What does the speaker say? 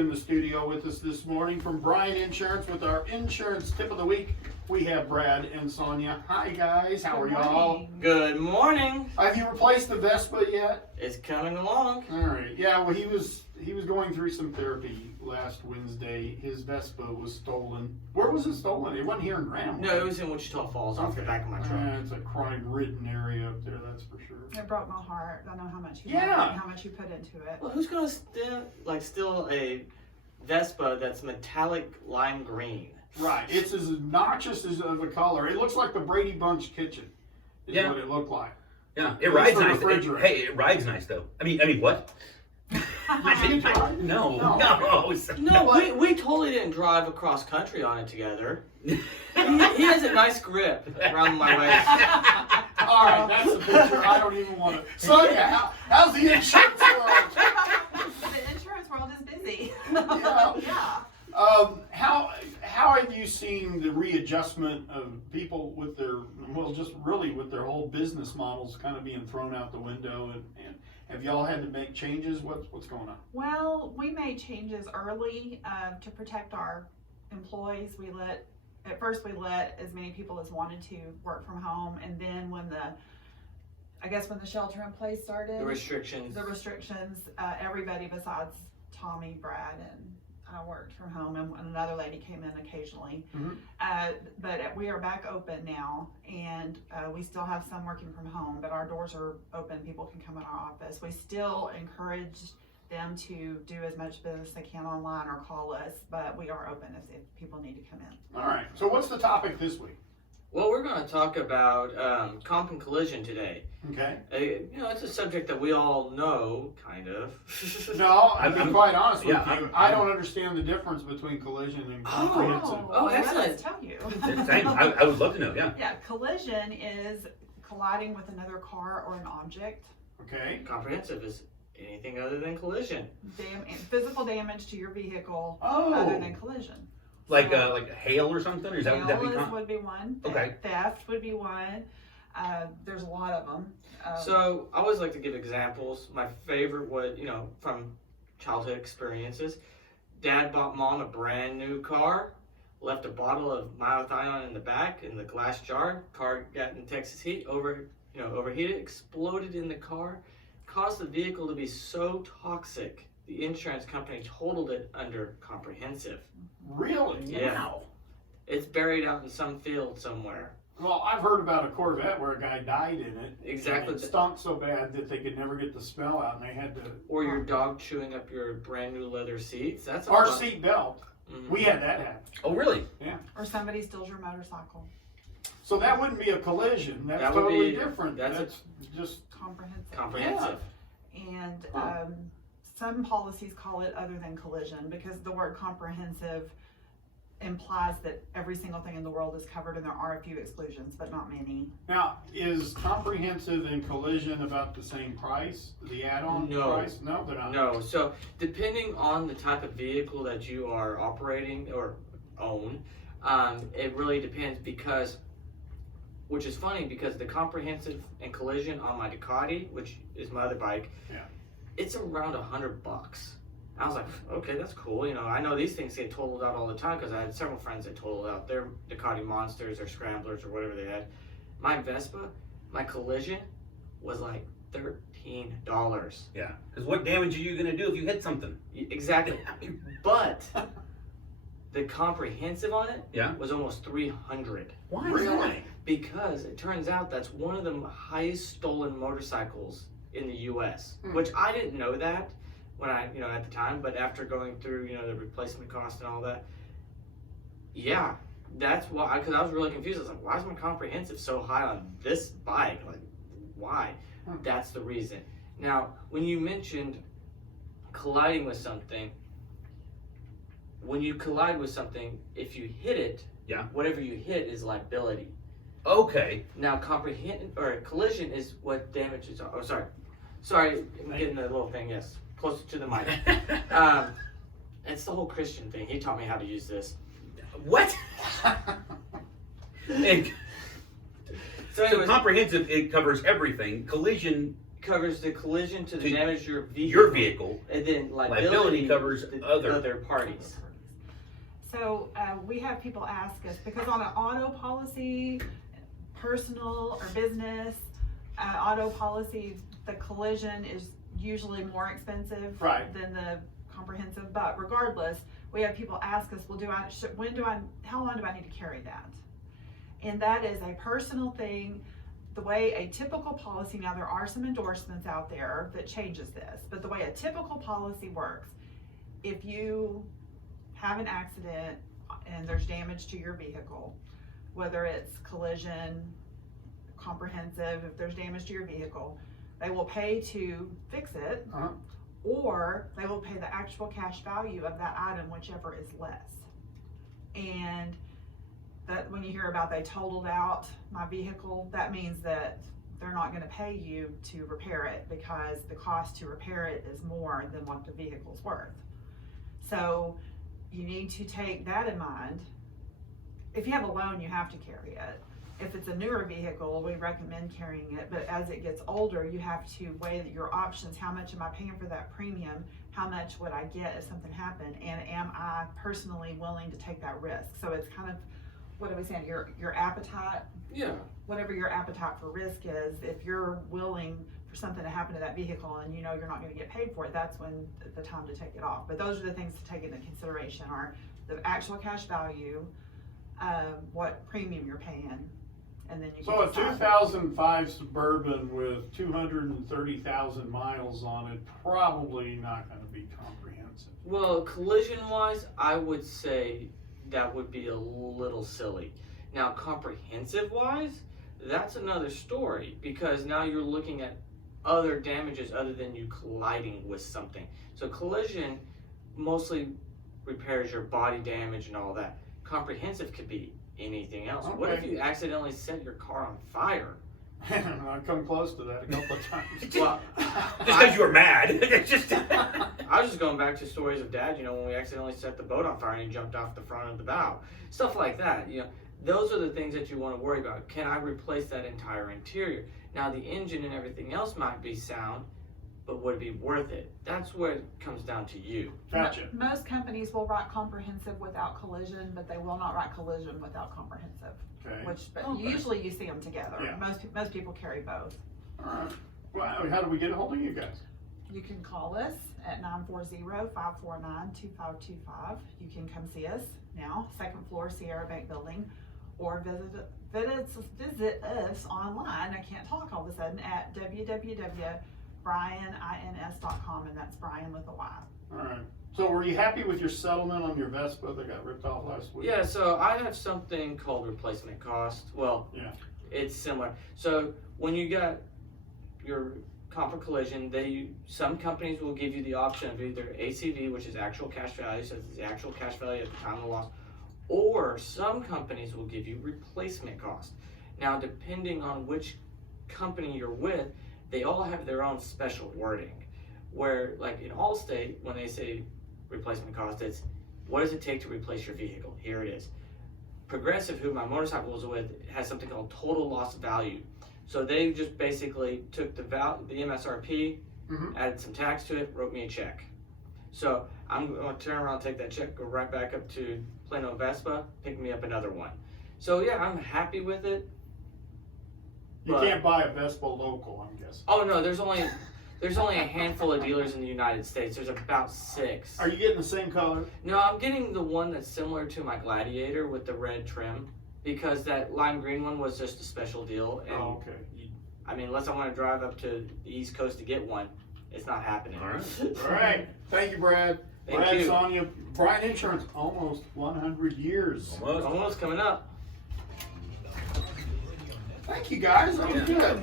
in the studio with us this morning from Bryan Insurance with our insurance tip of the week. We have Brad and Sonia. Hi guys, how are y'all? Good morning. Have you replaced the Vespa yet? It's coming along. All right. Yeah. Well, he was going through some therapy last Wednesday. His Vespa was stolen. Where was it stolen? It wasn't here in Graham. No, it was in Wichita Falls off the back of my truck. It's a crime-ridden area up there. That's for sure. It broke my heart. I know how much you Yeah. love it and how much you put into it. Well, who's gonna steal a Vespa that's metallic lime green? Right. It's as obnoxious as of a color. It looks like the Brady Bunch kitchen. Is Yeah. what it looked like. Yeah, it rides the nice. refrigerator. Hey, it rides nice though. I mean, what? No. No, we totally didn't drive across country on it together. he has a nice grip around my waist. All right, that's a picture. I don't even want to. Sonia, how's the insurance world? The insurance world is busy. Yeah. Yeah. How have you seen the readjustment of people with their, well, just really with their whole business models kind of being thrown out the window, and have y'all had to make changes? What's going on? Well, we made changes early to protect our employees. At first we let as many people as wanted to work from home, and then when the shelter in place started, The restrictions. everybody besides Tommy, Brad, and I worked from home, and another lady came in occasionally. Mhm. But we are back open now, and we still have some working from home, but our doors are open. People can come in our office. We still encourage them to do as much business as they can online or call us, but we are open if people need to come in. All right. So what's the topic this week? Well, we're going to talk about comp and collision today. Okay. It's a subject that we all know, kind of. No, I'm being quite honest with yeah, you. I don't understand the difference between collision and comprehensive. Oh, excellent. Let's tell you. Same. I would love to know. Yeah. Yeah, collision is colliding with another car or an object. Okay. Comprehensive is anything other than collision. Physical damage to your vehicle Oh. other than collision. Like So, hail or something, or is that would that be? would be one. Okay. Theft would be one. There's a lot of them. So I always like to give examples. My favorite was, from childhood experiences. Dad bought Mom a brand new car, left a bottle of malathion in the back in the glass jar. Car got in Texas heat, overheated, exploded in the car, caused the vehicle to be so toxic, the insurance company totaled it under comprehensive. Really? Yeah. Wow. It's buried out in some field somewhere. Well, I've heard about a Corvette where a guy died in it. Exactly. And it stunk so bad that they could never get the smell out, and they had to. Or your dog chewing up your brand new leather seats. That's a Our fun- seat belt. Mhm. We had that happen. Oh, really? or somebody steals your motorcycle. So that wouldn't be a collision. That's That would totally be- different. that's That's just. Comprehensive. comprehensive. And Huh. some policies call it other than collision because the word comprehensive implies that every single thing in the world is covered, and there are a few exclusions, but not many. Now, is comprehensive and collision about the same price? The add-on No. price? No, they're not. No, so depending on the type of vehicle that you are operating or own, it really depends which is funny because the comprehensive and collision on my Ducati, which is my other bike, Yeah. it's around $100. I was like, okay, that's cool. I know these things get totaled out all the time because I had several friends that totaled out their Ducati Monsters or Scramblers or whatever they had. My Vespa, my collision was like $13. Yeah. Because what damage are you gonna do if you hit something? Exactly. But the comprehensive on it Yeah. was almost $300 Why? Really? because it turns out that's one of the highest stolen motorcycles in the U.S. Hmm. Which I didn't know that when I, at the time, but after going through, the replacement cost and all that, yeah, that's why. Because I was really confused. I was like, why is my comprehensive so high on this bike? Like, why? Hmm. That's the reason. Now, when you mentioned colliding with something, when you collide with something, if you hit it, Yeah. whatever you hit is liability. Okay. Now, collision is what damages are. Oh, sorry, I'm getting the little thing. Yes, closer to the mic. It's the whole Christian thing. He taught me how to use this. What? So, So anyways, comprehensive, it covers everything. Collision covers the collision to the To damage to your vehicle. Your vehicle. And then Liability covers the other parties. So we have people ask us, because on an auto policy, personal or business, auto policy, the collision is usually more expensive Right. than the comprehensive, but regardless, we have people ask us, well, how long do I need to carry that? And that is a personal thing. The way a typical policy, now there are some endorsements out there that changes this, but the way a typical policy works, if you have an accident and there's damage to your vehicle, whether it's collision, comprehensive, if there's damage to your vehicle, they will pay to fix it, or they will pay the actual cash value of that item, whichever is less. And that when you hear about they totaled out my vehicle, that means that they're not gonna pay you to repair it because the cost to repair it is more than what the vehicle's worth. So you need to take that in mind. If you have a loan, you have to carry it. If it's a newer vehicle, we recommend carrying it, but as it gets older, you have to weigh your options. How much am I paying for that premium? How much would I get if something happened? And am I personally willing to take that risk? So it's kind of, what are we saying, your appetite? Yeah. Whatever your appetite for risk is, if you're willing for something to happen to that vehicle and you know you're not gonna get paid for it, that's when the time to take it off. But those are the things to take into consideration, are the actual cash value, what premium you're paying, and then you can So a decide. 2005 Suburban with 230,000 miles on it, probably not gonna be comprehensive. Well, collision wise, I would say that would be a little silly. Now, comprehensive wise, that's another story, because now you're looking at other damages other than you colliding with something. So collision mostly repairs your body damage and all that. Comprehensive could be anything else. What if Okay. you accidentally set your car on fire? I've come close to that a couple of times. Well, Just because you were mad. It's just. I was just going back to stories of Dad, when we accidentally set the boat on fire and he jumped off the front of the bow. Stuff like that, Those are the things that you want to worry about. Can I replace that entire interior? Now, the engine and everything else might be sound, but would it be worth it? That's where it comes down to you. Gotcha. Most companies will write comprehensive without collision, but they will not write collision without comprehensive. Okay. But Okay. usually you see them together. Yeah. Most people carry both. All right. Well, how do we get a hold of you guys? You can call us at 940-549-2525. You can come see us now, second floor Sierra Bank Building, or visit us online. I can't talk all of a sudden at www.brianins.com, and that's Brian with a Y. All right. So were you happy with your settlement on your Vespa that got ripped off last week? Yeah, so I have something called replacement cost. Well, Yeah. it's similar. So when you got your comp for collision, some companies will give you the option of either ACV, which is actual cash value, so it's the actual cash value at the time of the loss, or some companies will give you replacement cost. Now, depending on which company you're with, they all have their own special wording. Where, like in Allstate, when they say replacement cost, it's what does it take to replace your vehicle? Here it is. Progressive, who my motorcycle was with, has something called total loss value. So they just basically took the MSRP, added some tax to it, wrote me a check. So I'm going to turn around, take that check, go right back up to Plano Vespa, pick me up another one. So yeah, I'm happy with it. You can't buy a Vespa local, I'm guessing. Oh no, there's only a handful of dealers in the United States. There's about 6. Are you getting the same color? No, I'm getting the one that's similar to my Gladiator with the red trim, because that lime green one was just a special deal. And Oh, okay. unless I want to drive up to the East Coast to get one, it's not happening. All right. All right. Thank you, Brad. Thank Brad you. Sonia, Brian Insurance, almost 100 years. Almost. Almost coming up. Thank you, guys. That was good.